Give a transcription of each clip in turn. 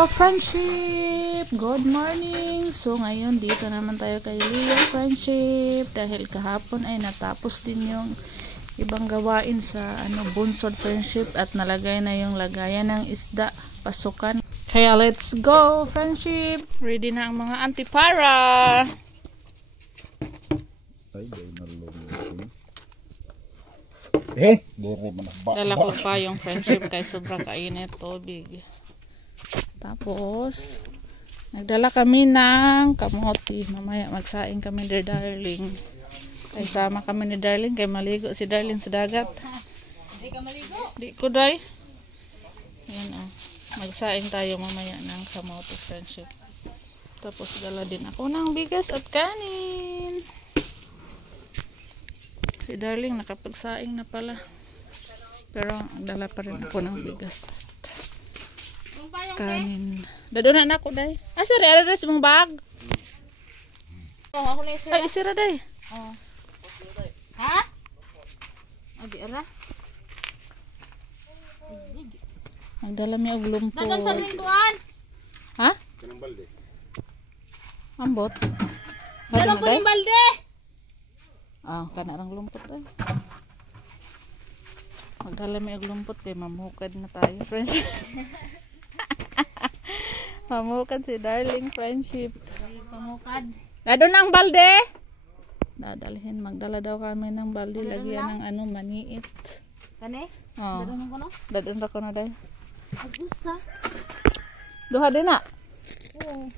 Hello friendship! Good morning! So ngayon dito naman tayo kay Leo friendship dahil kahapon ay natapos din yung ibang gawain sa bunsod friendship at nalagay na yung lagayan ng isda pasukan. Kaya let's go friendship! Ready na ang mga antipara! Dala ko pa yung friendship kay sobrang kainit tubig. Tapos nagdala kami ng kamote. Mamaya magsaing kami ni Darling. Kay sama kami ni Darling kay maligo si Darling sa dagat. Di ka maligo? Di ko day. Yan magsaing tayo mamaya ng kamote friendship. Tapos dala din ako ng bigas at kanin. Si Darling nakapagsaing na pala. Pero dala pa rin ako ng bigas at kanin. Daduna na ako day. Sir, ano rin mong bag? Ako na isira. Ay, isira day. Ha? Adi ara. Nagdala mi og lumpo. Dagan sa linduan. Ha? Kanang balde. Ambot. Dala po yung balde. Kanarang lumpot ay. Magdala mi og lumpot kay mamukad na tayo, friends. Mamukad si Darling friendship. Mamukad. Dado ng balde. Dadalhin, magdala daw kami ng balde lagyan ng maniit. Kani? Dado nang kuno? Dado ra kuno dai. Agusa. Duha din na. Oo.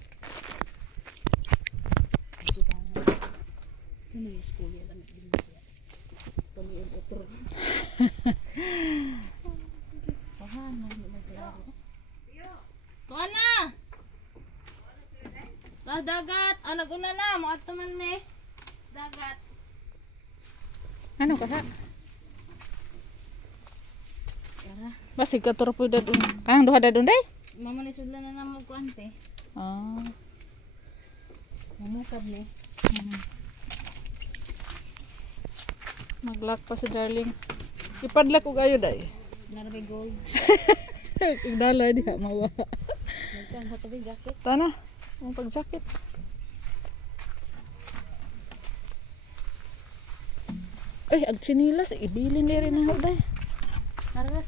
Tuan na. Dagat, naguna na, mo adto man me. Dagat. Ano ka ha? Tara. Basig ka turo po dadun. Kanang duha dadun day? Mama ni sudlan na mo ko ante. Mamukab ni. Maglock pa si Darling. Ipadlak ko kayo day. Narbe gold. Igdala diha mawa. Nagtan sa tubig jacket. Tana, ang pag-jacket. Ay, ag sinilas ibilin ni rin ako day. Naras.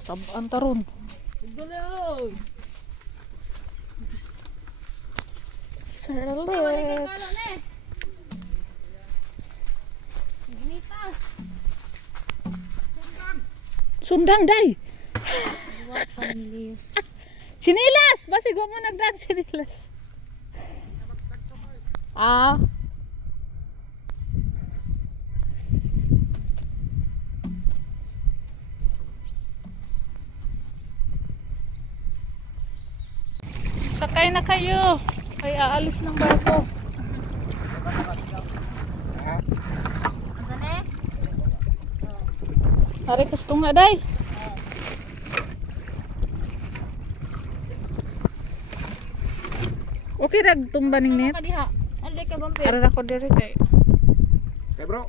Saban taron. Igdala. Saralets. Sundang day. Sinilas, basig mo nagdag sinilas. Sakay na kayo. Kaya aalis ng barko. Hari kastong na day. Okay rag tumba ning net. Ande ka bang pero ako diri kay. Kay bro.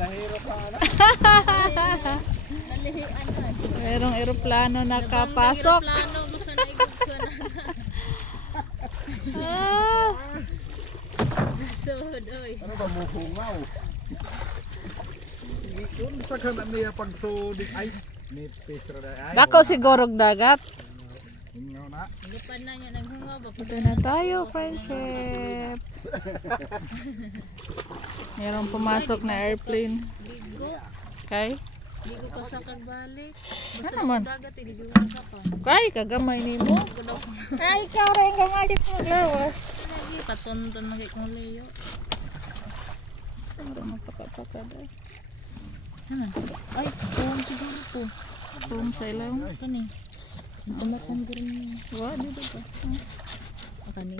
pasahero pa na. Nalihian na. Merong eroplano nakapasok. Plano baka naigod ko na. Ah, Sod oy. Ano ba mo hungaw? Yun sa kanan niya pag sudik ay nipis ra ay. dako siguro og dagat. Hungaw na. Gapan na niya naghungaw ba? Ito na tayo, friendship. Merong pumasok na airplane. Ligo. Kay? Ligo ka sa kagbalik. Basta Ano man? dagat ligo ka sa pa. Kay, kagamay ni mo. Ligo daw. Ay, ikaw rin gamadit mo lawas. Lagi patonton na kay kong leyo. Ano magpakapaka daw? Ano? Ay, tuwang siguro po. Kung sa ilaw. Kani. Tumakan ko rin. Wa, dito pa. Kani.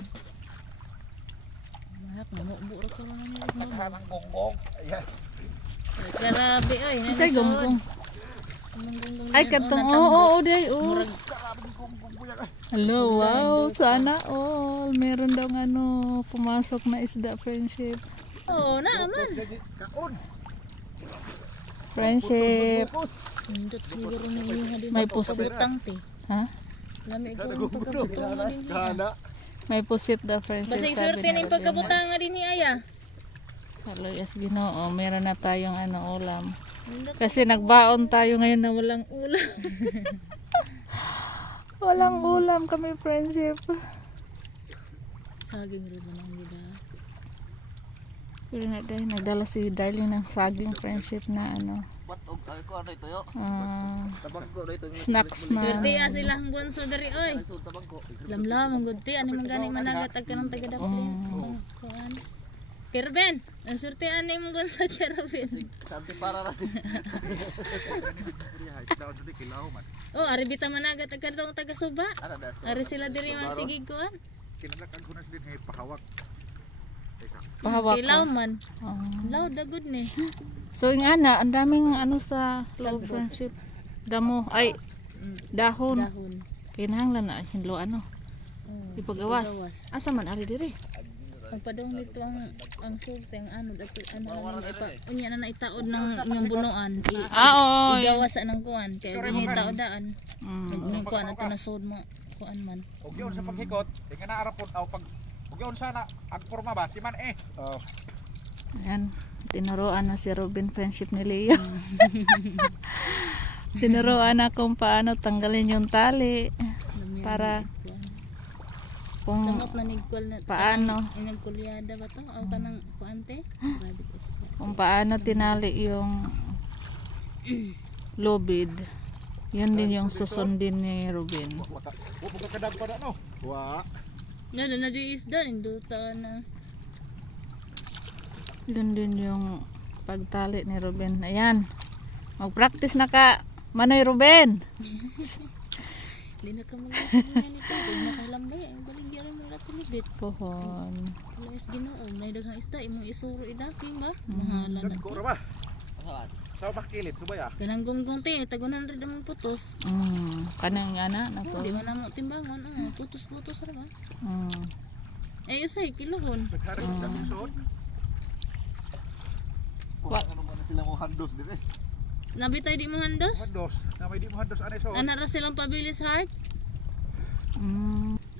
Mahak na mo. Buro ko rin niya. Naghanang gonggong. Ayan. Grabe ay. Isa'y gonggong. Gonggong. Ay, katong, oo, day, oo. Murag. Hello, wow, sana all. Meron daw ano, pumasok na isda, friendship. Oo, naaman. Kaon. Friendship. Hindot siguro na yung May pusit. Kabutang te. Ha? Lami ko ang pagkabutang nga din niya. Kana. May pusit daw, friendship. Basig sabi swerte ni na yung Robin. pagkabutang nga din ni Aya. Hello, yes, Ginoo. Meron na tayong ano, ulam. Hindot. Kasi nagbaon tayo ngayon na walang ulam. Walang ulam kami, friendship. Saging rin na lang gila. Pero na dahil nagdala si Darling ng saging, friendship na ano. Tabang ko dito. Snacks na. Swerte ya sila ang bunso dari oy. Lamlam ang gudti ani man gani managat ag kanang taga daplin. Kuan. Kerben, ang swerte ani mong bunso Kerben. Santi para ra. Oh, ari bita managat ag kanang taga Suba. Ara das. Ari sila diri masigig kuan. Kinalakag ko na din hay pahawak. Pahawak Kilaw ko. man. Oh. Law da good ni. So yung ana, ang daming ano sa loob, friendship. Damo, ay, dahon. Dahon. Kinahanglan na, hinlo ano. Oh, Ipagawas. Asa man, ari diri. ang padong nito ang sulte ang ano dato ano unya na naitaod ng inyong bunuan. Oo. Igawas ng kuan kay gani taodaan. Mm. Yung kuan ato na sod mo kuan man. Og yun sa paghikot, tingnan na arapon aw pag og yun sana ang porma ba si man eh. Oh. Ayan, tinuruan na si Robin, friendship ni Leo. Tinuruan na kung paano tanggalin yung tali. Para kung samot na nigkwal na paano inagkulyada ba to o kanang kuante? Grabe ko isda. kung paano tinali yung lubid. Yun din yung susundin ni Robin. Wa pud kadag pa no. Wa. Nga na di isda induta na. Yun din yung pagtali ni Robin. Ayan. Mag-practice na ka. Manoy Robin. Di na ka magaling nito. Di na ka lambay. Ang baligyan mo na pinibit. Pohon. Alas Ginoo, may daghang isda imong isuro idaking ba? Mahala na. Ko ra ba? Saan? Sa bakilid subay ah. Kanang gonggong te, tagunan rin naman putos. Kanang ana na Oh, to. di man na mo timbangon. Putos-putos ra ba? Mm. Eh, usay, kilohon. Nagharin sa tisod. Kung ano man sila mo handos dire. Nabitay di mo handos? Handos. Na may di mo handos anay so. Ana ra silang pabilis heart.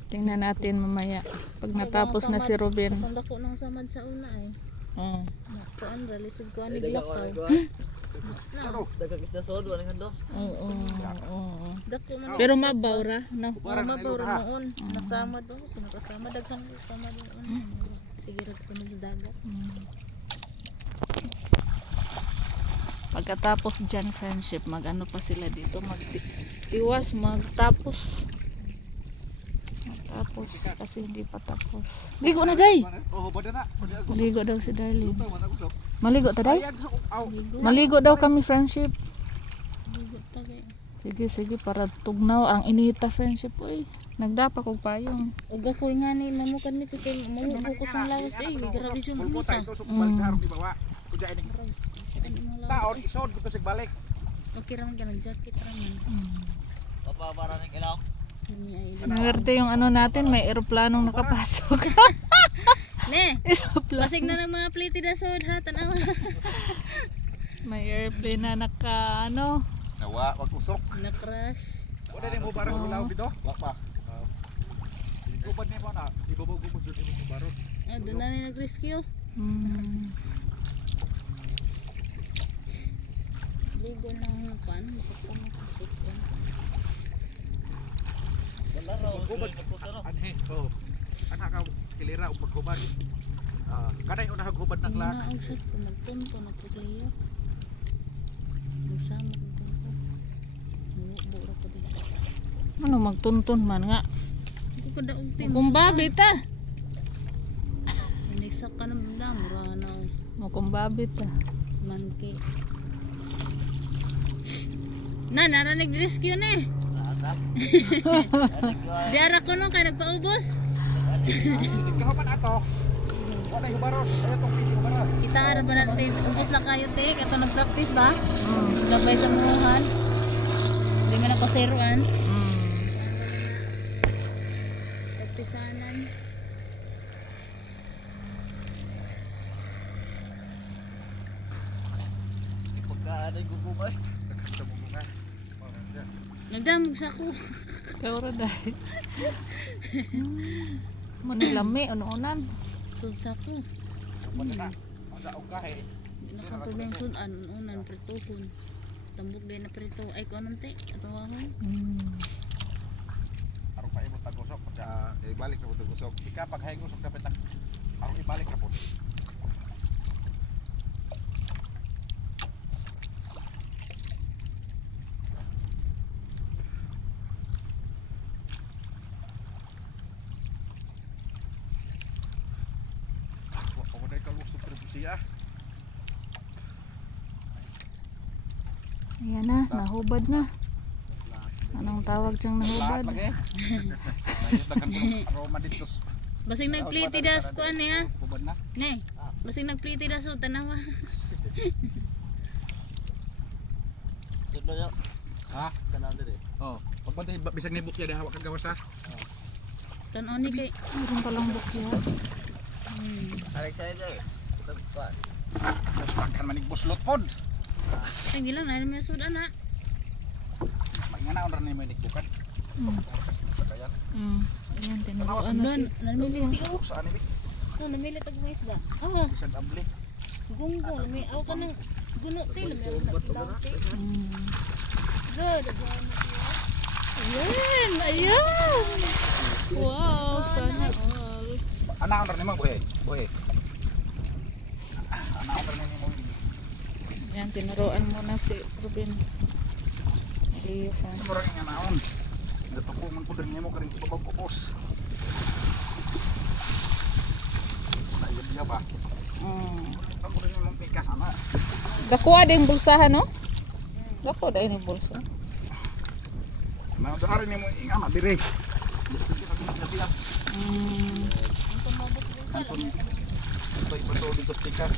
Tingnan natin mamaya. Pag natapos na si Robin. Kung dako nang samad sa una ay. Mm. Kuan ra lisod ko ani glakaw. Ano? Dagang isda sod wala handos. Oo. Oo. Dako man. Pero mabaw ra, no? Mabaw ra noon. Nasama do, sino kasama daghan kasama doon. Sige ra ko sa dagat. Pagkatapos dyan, friendship, mag-ano pa sila dito, mag-iwas, magtapos. Magtapos, kasi hindi pa tapos. Ligo na, day! Oh, bada na. Maligo daw si Darling. Tama na ko. Maligo ta, day? Ayan sa aw. Maligo daw kami, friendship. Bigot pa kay. Sige, sige, para tugnaw ang inita, friendship. Uy, nagdapa kong payong. Ug ako nga ni mamukan nito kay mamuko ko sa lawas eh, grabe siya Pulpo muta. tayo to sa balgar di bawa. Kuja ini. Ano mo lawas? Taon isod ko sig balik. Okay ra man ka jacket ra man. Papa para ning ilaw. Kani ay. Sinwerte yung ano natin, may eroplanong nakapasok. Ne. Eroplano. Basig na ng mga plate da sod ha tanawa. airplane na naka ano. Nawa, wag usok. Na-crash. Wala din mo barong ulaw dito. Wak pa. Gubad ni mo na. Ibabog-gubad dito mo barong. Ah, doon na rin nag-rescue. Ligo na ang pan. Makapamakasip yan. Wala raw. Gubad. Anhe. Oh. Anak ka kilira og maghubad. Kanay una hagubad ng Una lan. ang sir ko nagtunto na paglayo. Magsama ko tunto. Buro ko din. Ano magtuntun man nga. Hindi ko daog tin. Kumbabit ah. Hindi sa ka na banda. Mura na Kumbabit ah. manki. Na, naranig rescue na eh. Diara ko no kay nagpaubos. Ikaw man ato. Wala hubaron. Ayo tong hubaron. Kita ara ba natin ubos na kayo te. Kato nag-practice ba? Labay sa muhan. Hindi man ako zeroan. Practiceanan. Pagkaan ay gugubay. Sa bunga. Nagdamog sa ako. Kaya ora dahil. Manilami, unuunan. Sud sa ako. Wala na. Ang daog ka eh. Hindi na kang problema sudan. Unan, prituhon. Tambok din na prito. Ay ko anong te. Atawahon. Aron pa imo tagusok pagka ibalik na mo tagusok. Ika pag hay gusok dapat aron ibalik na po. Wa mo ka lusok pero siya. Ayan na, nahubad na. Anong tawag siyang nahubad? Lagi. Ayun tagan ko aroma dito. Basing nagpliti das ko ani ha. Hubad na. Ne. Basing nagpliti das o tanawa. Sundo yo. Ha? Kanal dire. Oh. Pagpantay bisag nibuk ya hawak kag gawas ha. Kanon ni kay. Meron palang bukya. Alex saya dire. Kita kuat. Mas makan manig buslot pod. Ay gilang na may sudan na. Mangana on ni manig bukan. Sakayan. Ayan, tinuruan na Doon, siya. namili ti o. Saan ni? No, namili tag mais ba? Ah, Bisag abli. gunggong may aw ka nang guno ti lami ang nakilaw ti. Good. Ayan, ayan. Wow, sana all. Ana on ni mo buhe. Buhe. Ana on ni mo. Ayan, tinuruan mo na si Ruben. Mario fans. Murag nga naon. Dato ko man pud ni mo karing babag ko boss. Ayun dia ba? Ang pud ni mo pikas ana. Dako ada yung bulsahan, no? Dako ada yung bulsa. Na dahar ni mo ingama dire. Ito ipato dito pikas.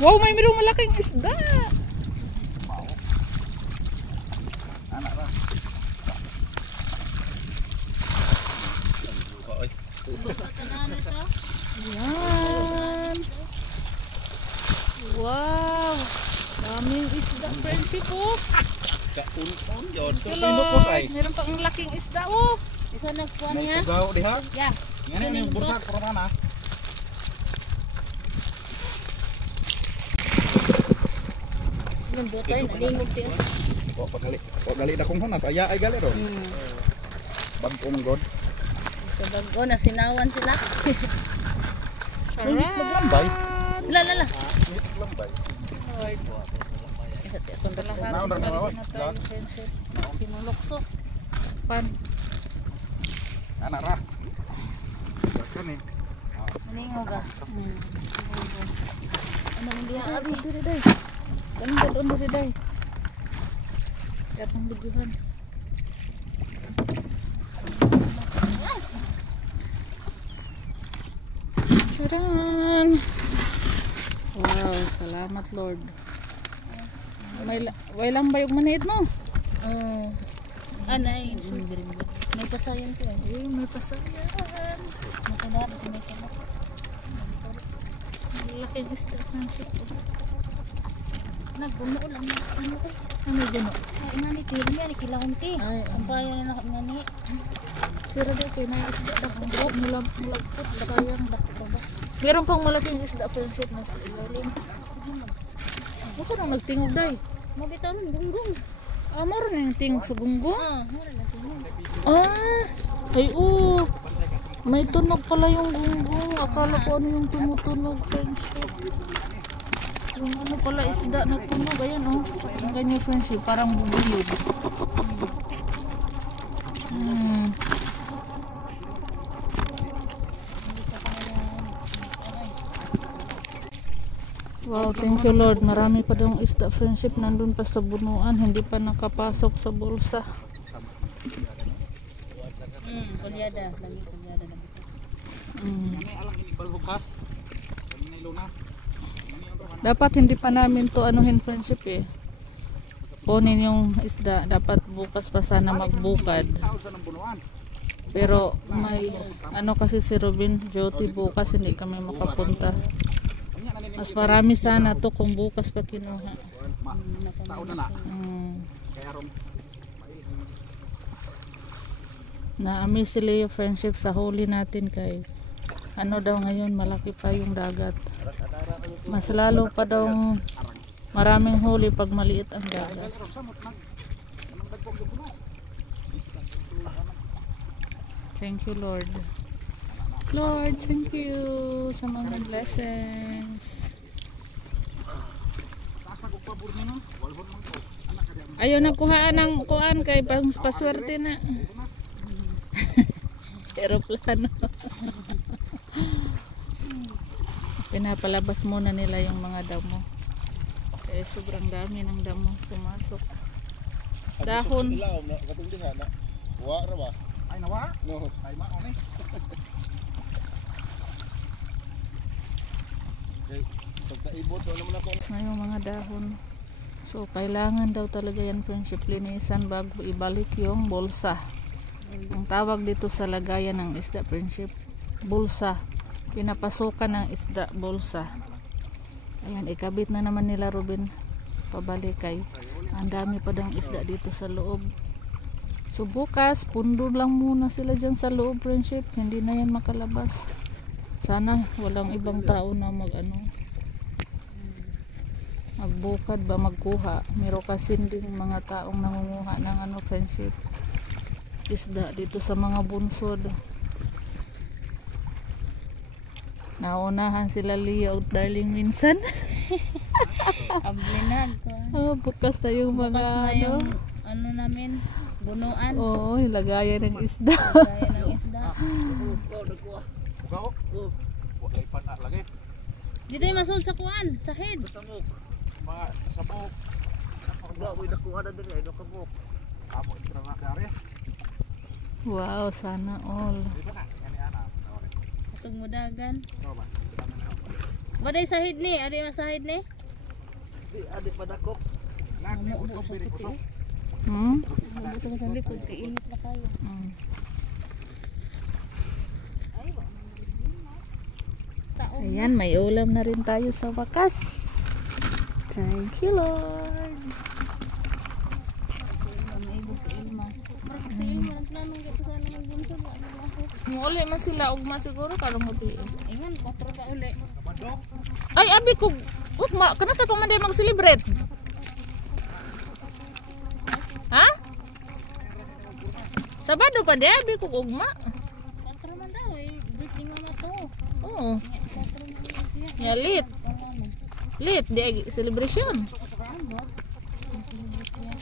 Wow, may merong malaking isda. Anak ra. Kanana siya. Ayan. Wow. Daming isda, friendship, oh. Kaun-kaun yon. Hello. Meron pang laking isda, oh. Isa nagkuan Nay niya. tugaw diha. Ya. Ngani ni bursa ko mana? Nambotay na lingog ti. Wa gali na kung hanas aya ay gali ron. Bagong god. Sa bago na sinawan sila. Maglambay. Lala. Maglambay. Isa ti atong Naon Naon ra naon? Pinulokso. Pan. Anak ra. Kan ni. Maningog ah. Ano hindi abi diri day. Kani doon diri day. Katong duguhan. Charan. Wow, salamat Lord. May lambay og manid mo. Oh. Anay. May pasayan ko eh. Eh, may pasayan. Makadara sa may kemo. Laking isda friendship. Nagbuno lang mas ano ko. Ano gano? Ay nga ni tiro niya ni kilawon ti. Ay, Ang bayan na nga ni. sira daw kay may isda dako mulagpot bakayang dako ba. Meron pang malaking isda friendship na sa ilalim. Sige mag. Masa nang nagtingog day? Mabitaw nun gunggong. Ah, meron na yung tingog sa gunggong. Ah, mura na tingog. Ah, ay oo. May tunog pala yung gunggong. Akala ko ano yung tumutunog friendship. Yung ano pala isda na tunog. Ayan oh. Ang ganyan friendship. Parang bubulod. Wow, thank you Lord. Marami pa daw isda friendship nandun pa sa bunuan. Hindi pa nakapasok sa bulsa. Kulyada. Lagi kulyada na bitaw. May alang inibalhog ka. Kami na iluna. Dapat hindi pa namin to anuhin friendship eh. Kunin yung isda. Dapat bukas pa sana magbukad. Tao sa ng bunuan. Pero may ano kasi si Robin duty bukas hindi kami makapunta. Mas marami sana to kung bukas pa kinuha. Tao na na. Mm. Kaya ron. Na-amaze si Leo friendship sa huli natin kay ano daw ngayon malaki pa yung dagat. Mas lalo pa daw maraming huli pag maliit ang dagat. Thank you Lord. Lord, thank you sa mga blessings. Ayaw nagkuhaan ng kuhaan kay paswerte na. Aeroplano. Pinapalabas muna nila yung mga damo. Kaya sobrang dami ng damo pumasok. Dahon. Wa ra ba? Ay nawa? No. Ay maon eh. Okay. Pagkaibot wala naman ako. Na yung mga dahon. So kailangan daw talaga yan friendship linisan bago ibalik yung bulsa. Ang tawag dito sa lagayan ng isda friendship, bulsa. Pinapasukan ng isda, bulsa. Ayan, ikabit na naman nila Ruben. Pabalik kay. Ang dami pa daw isda dito sa loob. So bukas, pundo lang muna sila dyan sa loob friendship. Hindi na yan makalabas. Sana walang ibang tao na magbukad ba magkuha. Meron kasi din mga taong nangunguha ng friendship isda dito sa mga bunsod. Naunahan sila Leo at Darling minsan. Ablinag ko. Oh, bukas na yung mga Bukas na yung ano namin, bunuan. Oo, yung lagayan ng isda. Gaya ng isda. Bukaw. Walay pa na lagi. Dito yung masul sa kuan, sa head. Mga sabok. Wala ko nakuha na din ay nakabok. Amo itra na dari. Wow, sana all. Di ba na? Yan ni ana. Kusog mo dagan. Ito ba? Baday sa head ni, adi masahid ni. Di adi pa dako. Lang Umuubo usok sa biri puti. usok. Gusto ko sa likod, kainit na kayo. Taong Ayan, may ulam na rin tayo sa wakas. Thank you Lord. may ibo sa ilma. Marag sa ilma, ang planong gato sana magbunsod. Ano ba ako? Muli man sila ugma siguro karong gabi. Ayan, 4 pa uli. Ay, abi ko ugma, kana sa pamanday mag-celebrate? Ha? Sabado pa di abi ko ugma. 4 man daw eh. Birthday mama to. Oo. 4 man daw siya. Ya lit. Lit di celebration. Ambot. Ang sinubot siya.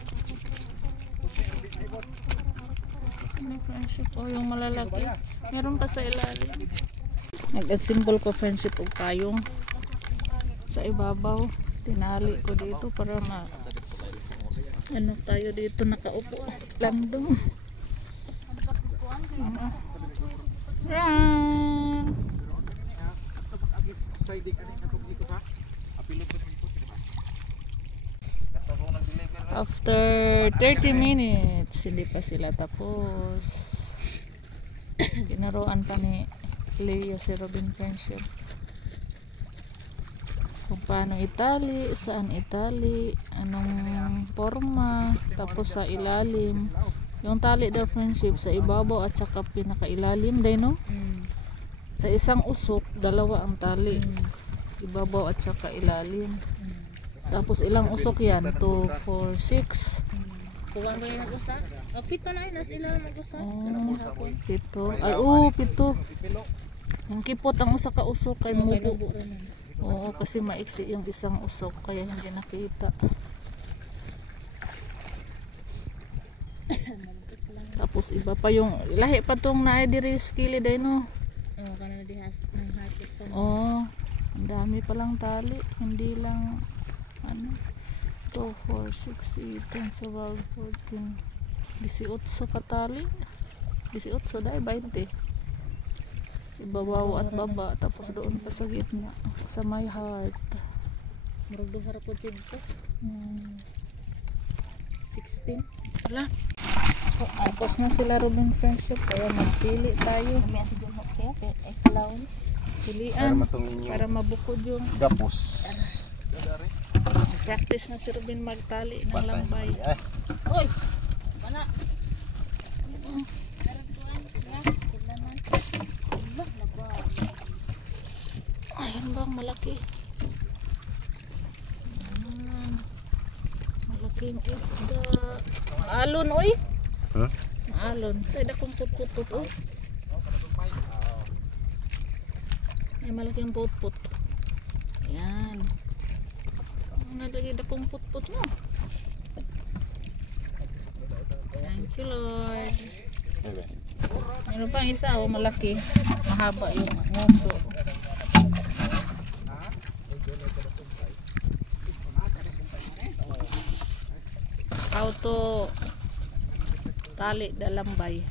May friendship o yung malalaki. Meron pa sa ilalim. Nag-symbol ko friendship og kayong sa ibabaw. Tinali ko dito para ano tayo dito nakaupo lang doon. Run! After 30 minutes, hindi pa sila tapos. Tinaruan pa ni Leo si Robin friendship. kung paano itali, saan itali, anong forma, tapos sa ilalim. Yung tali daw friendship sa ibabaw at saka pinakailalim day no? Sa isang usok, dalawa ang tali. Ibabaw at saka ilalim. Tapos ilang usok yan? 2, 4, 6. Kuwan ba yung mag-usa? O, 7 na yun. Nas ilang mag-usa. Pito. Ay, pito. Yung kipot ang usa ka usok kay mubo. Oo, kasi maiksi yung isang usok kaya hindi nakita. Tapos iba pa yung lahi pa tong naay diri sa kilid ay no. Oo, kana dihas ng hatid pa. Oo. Ang dami pa lang tali, hindi lang ano 2, 4, 6, 8, 10, 12, 14, 18 katali. 18 dahil 20. Ibabaw at baba, tapos doon pa sa gitna, sa my heart. Murag duha ra pud dito. 16. Wala. Tapos na sila Robin friendship, kaya magpili tayo. Kami sa duha kaya ay clown. Pilian Para matong inyong para mabukod yung gapos. practice na si Robin magtali ng lambay. Oy! Mana? Meron tuan. Ya, tignan. Bah, laba. Ayun bang malaki. Malaking isda. Alon oy. Huh? Alon. Pwede kong put-put oh. Ay malaking put-put. Yan. Nalagay na kong put-put mo. Thank you Lord. Meron pang isa malaki. Mahaba yung nguso. How to tali dalambay.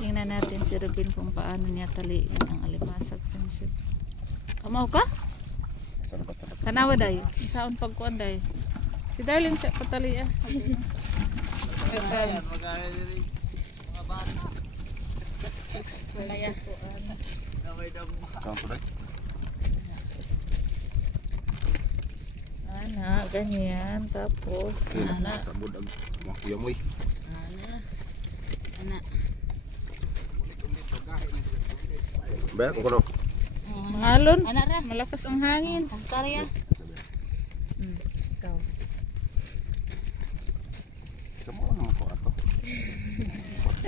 Tingnan natin si Robin kung paano niya taliin ang alimasag friendship. Kamaw ka? Kanawa day. Isaon pagkuan day. Si Darling siya patali ah. Ayan, magkaya diri mga bata. Malaya. Namay damo. Kampo dai. Ana, ganyan. Tapos, ana. Sabod ang mga kuya mo eh. Ana. Bayar ko no. Malon. Ana ra. Malakas ang hangin. Ang karya. Ikaw. Kamu ano ko ato.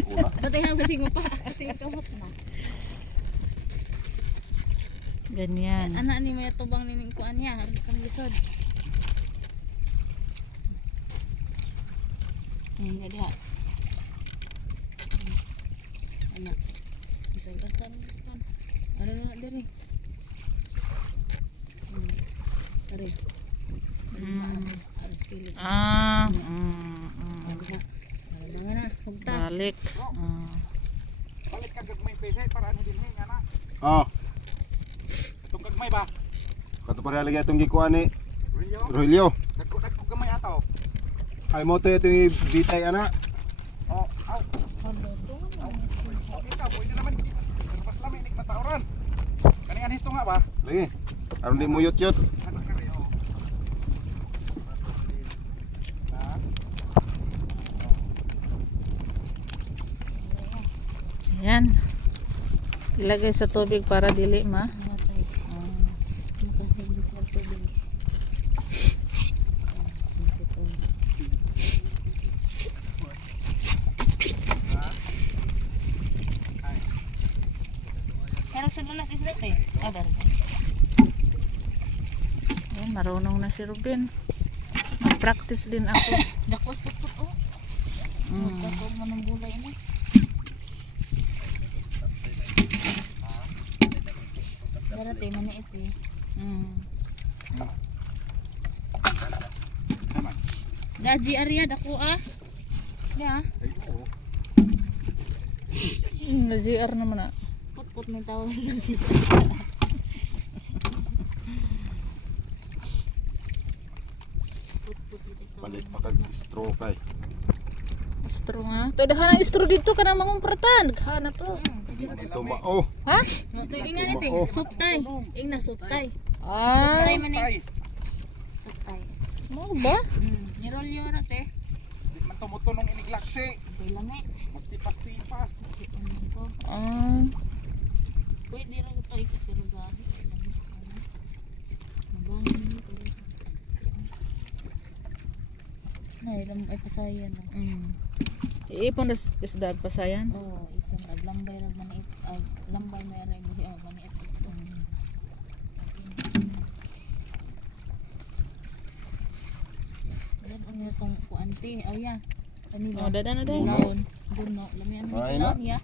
Una. Patay ha basing mo pa kasi kamot na. Ganyan. Ana ni may tubang ning kuan niya, harus kang gisod. Jadi ha. Ana. Isang-isang kan. Ano na diri? Diri. Harus pilih. Ada na, hugta. Balik. Balik ka gagmay pese para ano din nga na. Oh, Itong gagmay ba? kato pare lagi atong gikuan ni Rilyo. Rogelio. Dagko gamay ato. Ay mo to itong bitay ana. Oh, aw. Okay ka, pwede naman. Pero pas lamay nik matauran. Kani anis to nga ba? Lagi. Aron di mo yut-yut. Ano ka rin, oh. Yan. Ilagay sa tubig para dili ma. Matay. Makahigit sa tubig. Karang sa lunas isda to eh. Ada rin. Yan, marunong na si Robin. Mag-practice din ako. Dakwas putput oh. Magkakog mo ng gulay na. Darat eh, maniit eh. Daji area dako ah. Ya, Na-GR naman na. putput may tawag. Balik pa kag straw kay. Istro nga. Ito, dahan ang istro dito ka na mangumpratan. Dahan na to. Di ito mao. Ha? Ingnan ito, suptay. Ingna suptay. Ah, Suptay man Tay, eh. Suptay. mo ba? Nirolyo na te. di man tumuto nung iniglaksi. Okay lang eh. Magtipas-tipas. Ah, Pwede rin ito ikot pero gabi. Mabangin nito. Ay pasayan lang. iipon das isda pasayan. Oo, ito naglambay lang maniit. Ay, lambay may aray buhi. Oh, maniit ito. Yan ano itong kuante. Oh, ya. Ano ba? Oh, dadan na day. Laon. Doon no. Lamian mo Ay, kilaw niya.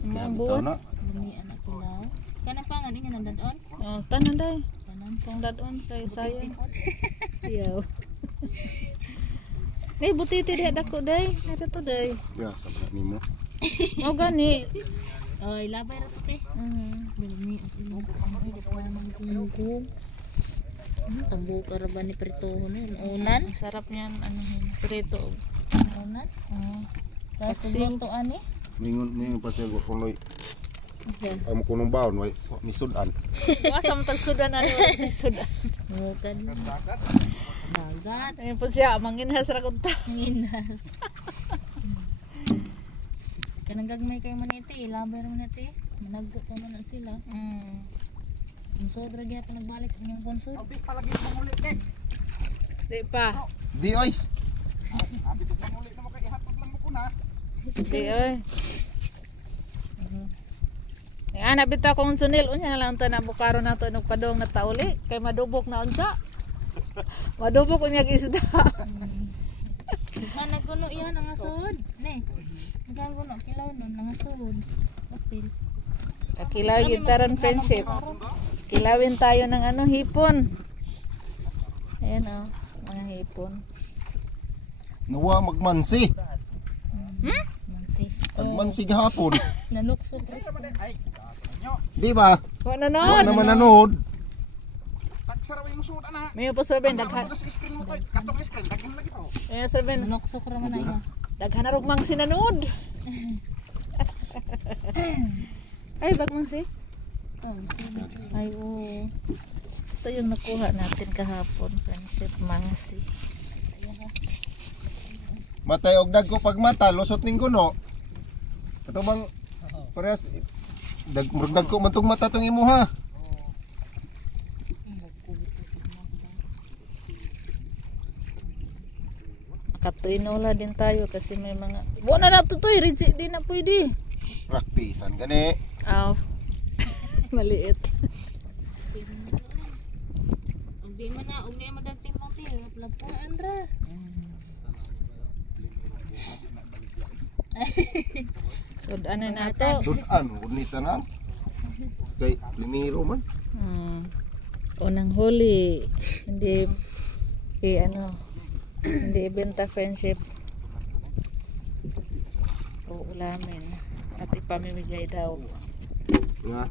Ang Ito buwan. na. Lamian na kilaw. Kanang pangan nga nandaon. Oh, tanan day. Tanan Kung dadon kay sayang. tipon. Iyaw. Ni butiti di dako day. Ada to day. Ya, sabra nimo. Mo gani. Oy, labay ra to te. Lami at imo ko ay di pa man kung. Tambo ka ra ba ni pritohon ni unan? Ang sarap niyan ano prito. Unan. Tapos Tapos luto ani. Ningon pa siya kung loy. Okay. Amo kunong baon way ni sudan. Wasa mo tag sudan ano sudan. Mukan. Dagat. Ayun po siya manginhas ra kun ta. Nginas. Kanang gagmay kayo man iti, labay ra man iti. Managgo pa man na sila. Ang sodra gyapon nagbalik ang inyong konsol. Abi palagi mangulit eh. Di pa. Di oy. Abi ito mangulit na mo kay ihatod lang mo ko na. Di oy. Anak bitaw kong sunil unya na lang ta na bukaro na to padong na tauli kay madubok na unsa. Madubok unya isda. Naghanag kuno yan ang asod. Ne. Naghanag kuno kilaw nun ang asod. Apil. Kakilaw gitaran friendship. Kilawin tayo ng ano hipon. Ayan oh, mga hipon. Nawa magmansi. Mansi. Magmansi gahapon. Nanukso. Ay, nyo. Di ba? Wa na Wa non. naman nanood. Tagsaraw yung suot ana. May po sabihin Ang daghan. ano sa screen mo tayo. Katong screen. Daghan lagi pa. May sabihin Nanukso ko raman na iya. daghan na rugmang sinanood. Ay bagmang si. Oh, sige. Ay oo. Ito yung nakuha natin kahapon, friendship mangsi. Matay og dag ko pag mata lusot ning kuno. Kato bang parehas dag ko man tong mata tong imuha. Katinola din tayo kasi may mga wala na tutoy, rinsi di na pwede. Praktisan gani. Aw. Maliit. Di man na, og di man dagting pang tiyo. Lapuan ra. Sudan na to. Sudan unita na. Kay limiro man. Unang huli. Hindi hindi benta friendship. O ulamin. At ipamimigay daw. Nga.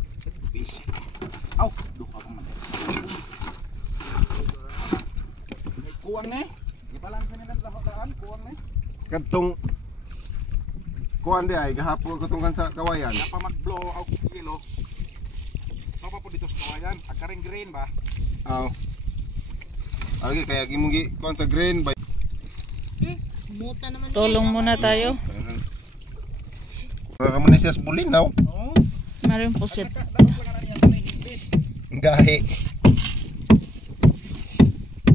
Aw, duha ko man. Kuwang ni. Gibalansa nila daan, kuwang ni. Kadtong kuan di ay gahapon ko tungkan sa kawayan. Pa mag-blow out kilo. Papa po dito sa kawayan. Agkaring green ba? Aw. Okay, kaya gimugi kuan sa green by Muta naman Tulong muna tayo. para man siya bulinaw. Oo. Maring pusit. Gahi.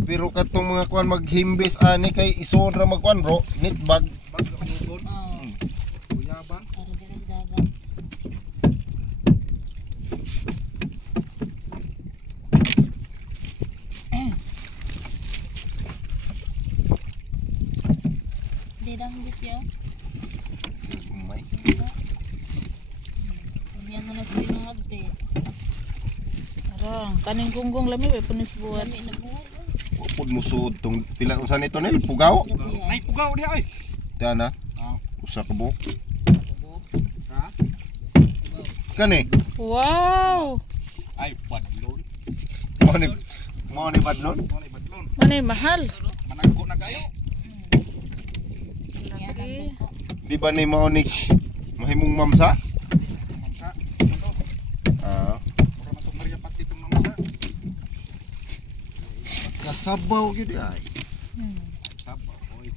Pero katong mga kuan maghimbis ani kay isuon ra magkuan bro, knit bag. Bagdugod. Oh, Kuyaban. para dira sa dagat. Didang bityo. May Yan mo na sa pinungod te. Arang, kaning gunggong lami may punis buwan. Lami na buwan. pud musud tong pila unsa nito nil pugaw. Nay pugaw di ay. Dana. Ah. Usa ka buok. Ha? Kani. Wow! Ay badlon. Mo ni badlon. Mo ni badlon. Manay mahal. Managko na kayo. Yan ang buko. Di ba ni mao ni mahimong mamsa? sabaw gyud ay. Tabo, oy.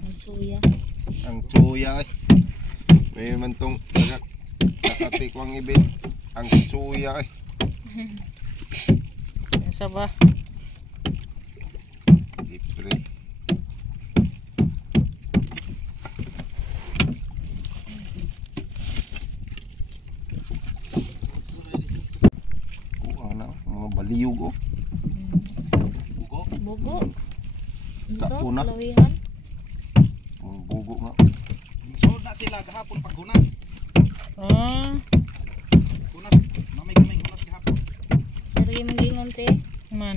Ang suya. Ang suya ay. May man tong kasati ko ang ibig. Ang suya ay. Isa ba? Ipre. Mga baliyog oh. Bugo. Bugo. Ito, Kapuna. kalawihan. Mga bugo nga. So na sila gahapon pag hunas. Ah, Hunas, mamay kamay hunas gahapon. Pero yung gingon te. man.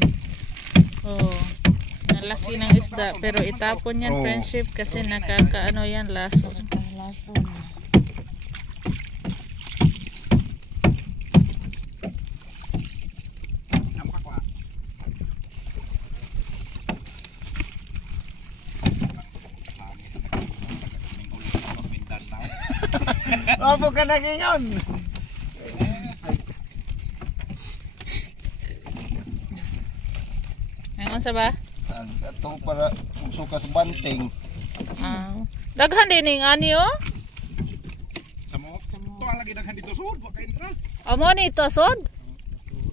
Oh. Ang laki ng isda pero itapon yan, Oh. friendship, kasi nakakaano yan, laso. Lason. Ampak wa. Hangis na kaming ulo sa Mindanao. Opo ka nagingon. Ngayon sa ba? Ito para suka sa banting. Ah. Daghan din ning ani oh. Samo. Samo. To ang lagi daghan dito sud, wa kay entra. Amo ni to sod.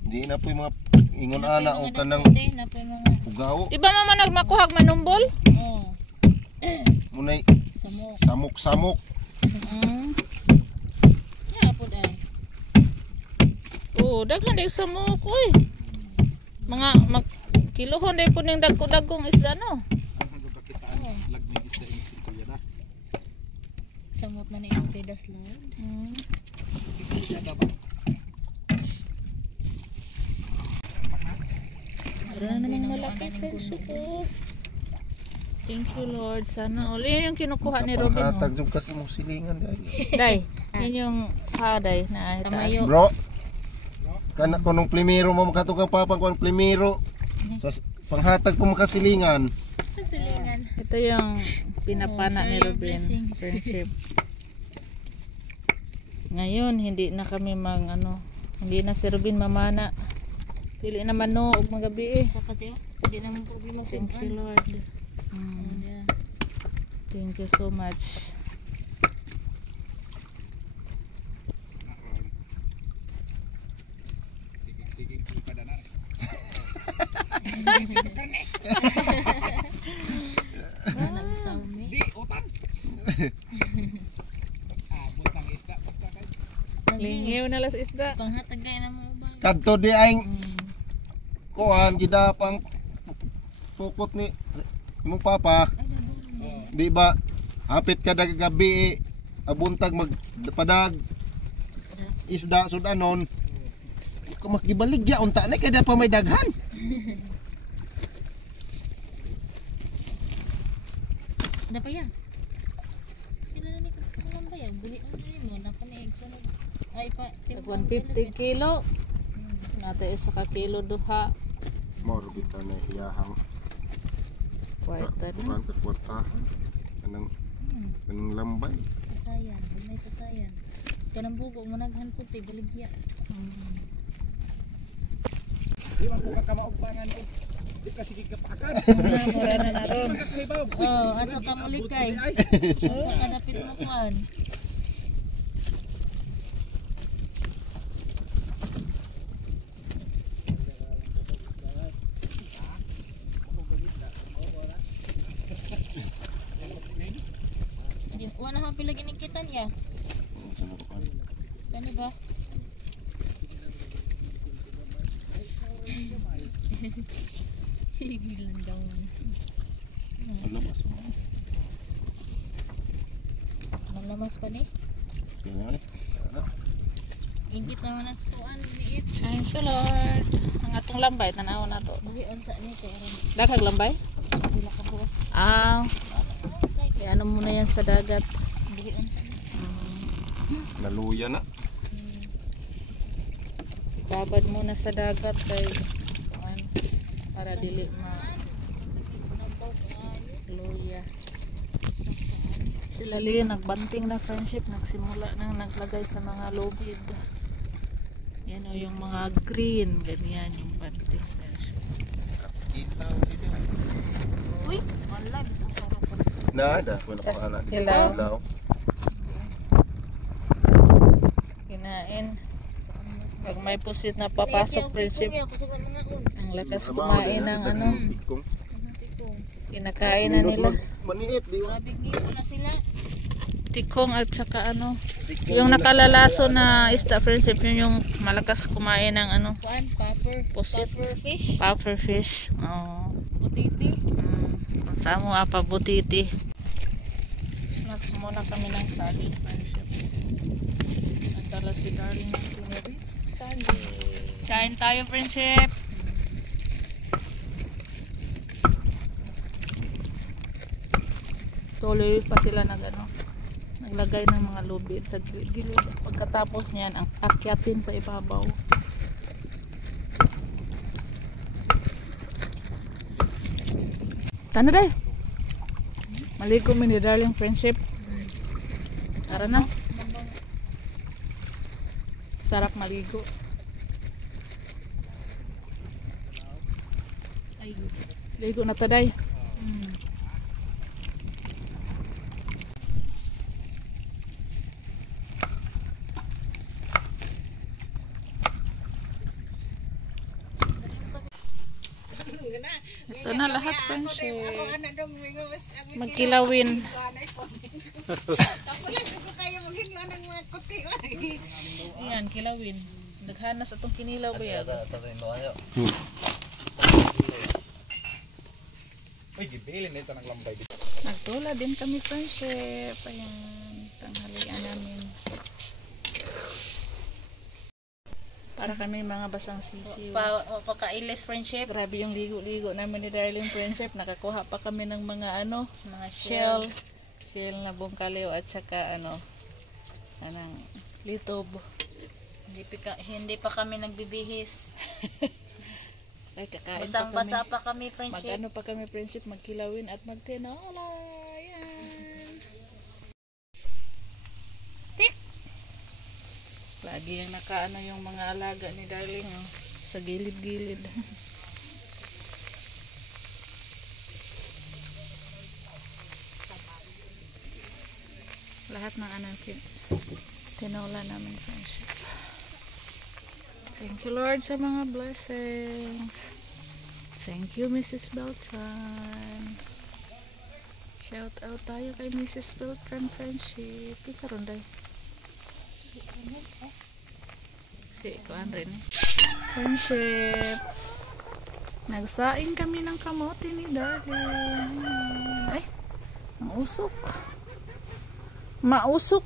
Di na po yung mga ingon ana o kanang Napoy mga. ugaw. Iba man nagmakuhag manumbol. Oh. Munay Samok. samok-samok. Mm. Ya po dai. Oh, daghan din sa mo koy. Mga kilohon din po ning dagko-dagkong isda no. Ang hangod ka kitaan lagmig sa inyo kuya na. Samot na ni imong pedas lang. Mm. Ada ba? Wala namang malaki friendship oh. Thank you Lord. Sana all. Yun yung kinukuha ni Robin oh. Hatag jud kasi mo silingan dai. Day, yun yung day na Tamayo. Bro. Kana kunong primero mo makatuka papa kun primero. Sa panghatag po makasilingan. Silingan. Ito yung pinapana Oh, ni share your Robin, blessings. friendship. Ngayon, hindi na kami hindi na si Robin mamana. Dili na manoog magabi eh. Kapatid, hindi naman problema sa Thank you Lord. Mm, thank you so much. Sige pada na. Di utan. Abot ng isda pagka kay. Lingaw na las isda. Panghatag kay na mo ubang. Kadto di aing kuan gidapang pukot ni imong papa. Di ba hapit kada gabi abuntag magpadag isda sud anon. Kung makibaligya unta na kada pa may daghan. Ada pa yan. Kailan na ni kalang ba yan? Buhi mo na pa ni sunod. Ay pa. 150 kilo. Nato isa ka kilo duha. More bitaw na iyahang Kwarta na. kuan ka kwartahan. Kanang lambay. Sasayan, may sasayan. Kanang bugo mo naghan puti baligya. Di man ko kamaog pa nga ni. Di ka sige kapakan. Mura na naron. Oh, asa ka mulikay. Asa ka dapit mo kuan. Wala na pila ginikita niya. Kani ba? Higilan daw. Malabas mo. Malamas pa ni. Kaya Ingit naman na sa kuan, liit. Thank you Lord. Ang atong lambay, tanaw na to. Buhion sa ni kay aron Daghag lambay? sila ka buo. Ah, ano muna yan sa dagat. Buhion sa ni. naluya na. Babad muna sa dagat kay para dili Nabaw kaayo. luya. Sila Lili nagbanting na friendship, nagsimula nang naglagay sa mga lubid. Yan o yung mga green. Ganyan yung bunting friendship. Uy, wala. Nada, wala pa anak dito. Ilaw. Ilaw. Kinain. Pag may pusit na papasok friendship, ang lakas kumain ng ano, Tikong. kinakain na nila. Maniit, di ba? Grabe niyo na sila. Tikong at saka ano, yung nakalalaso na isda friendship, yun yung malakas kumain ng ano, Kuan, popper. pusit. Popper fish. Puffer fish. Oh. Butiti. Sa mo apa butiti. Snacks muna kami ng saging friendship. Nagdala si Darling ng tineri. Saging. Kain tayo friendship. Tuloy pa sila naglagay ng mga lubid sa gilid. Pagkatapos niyan, ang akyatin sa ibabaw. Tana day. Maligo mi ni Darling friendship. Tara na. Sarap maligo. Ay, Ligo na taday. Ito na lahat friendship. Magkilawin. Ayan, kilawin. Naghanas atong kinilaw ba yan? Uy, gibilin ito ng lambay dito. Nagtula din kami friendship. Ayan, tanghalian namin. Para kami mga basang sisiw. Pakailis friendship. Grabe yung ligo-ligo namin ni Darling friendship. Nakakuha pa kami ng mga Mga shell. Shell na bungkaliw at saka anang litob. Hindi pa kami nagbibihis. Ay, kakain Basang-basa pa pa kami kami. friendship. Mag-ano pa kami friendship, magkilawin at magtinola. Yan. Tik! Lagi yung nakaano yung mga alaga ni Darling sa gilid-gilid. Lahat ng tinola namin friendship. Thank you Lord sa mga blessings. Thank you Mrs. Beltran. Shout out tayo kay Mrs. Beltran friendship. Pizza ronday. Si kuan rin friendship. Nagsaing kami ng kamote ni Darling. Ay, ang usok. Mausok.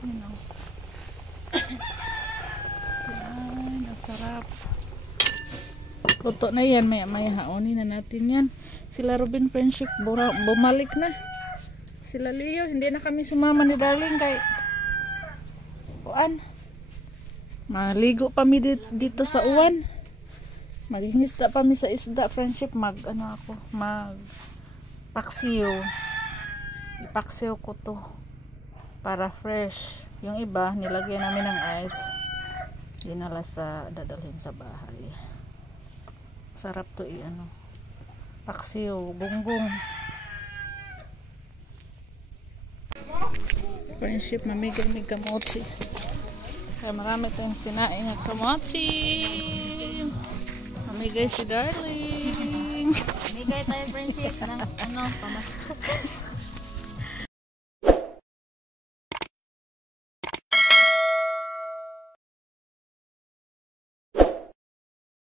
Yan o. Yan, ang sarap. Luto na yan. Maya-maya haonin na natin yan. Sila Robin friendship bumalik na. Sila Leo, hindi na kami sumama ni Darling kay kuan. Maligo pa mi dito sa uwan. Magingisda pa mi sa isda friendship. Mag paksiw. Ipaksiw ko to para fresh. Yung iba nilagyan namin ng ice, dinala dadalhin sa bahay. Sarap to paksiw, gonggong. Friendship, mamigay ni kamotsi. Kaya marami tayong sinaing ng kamotsi. Mamigay si Darling. Mamigay tayo friendship ng pamas.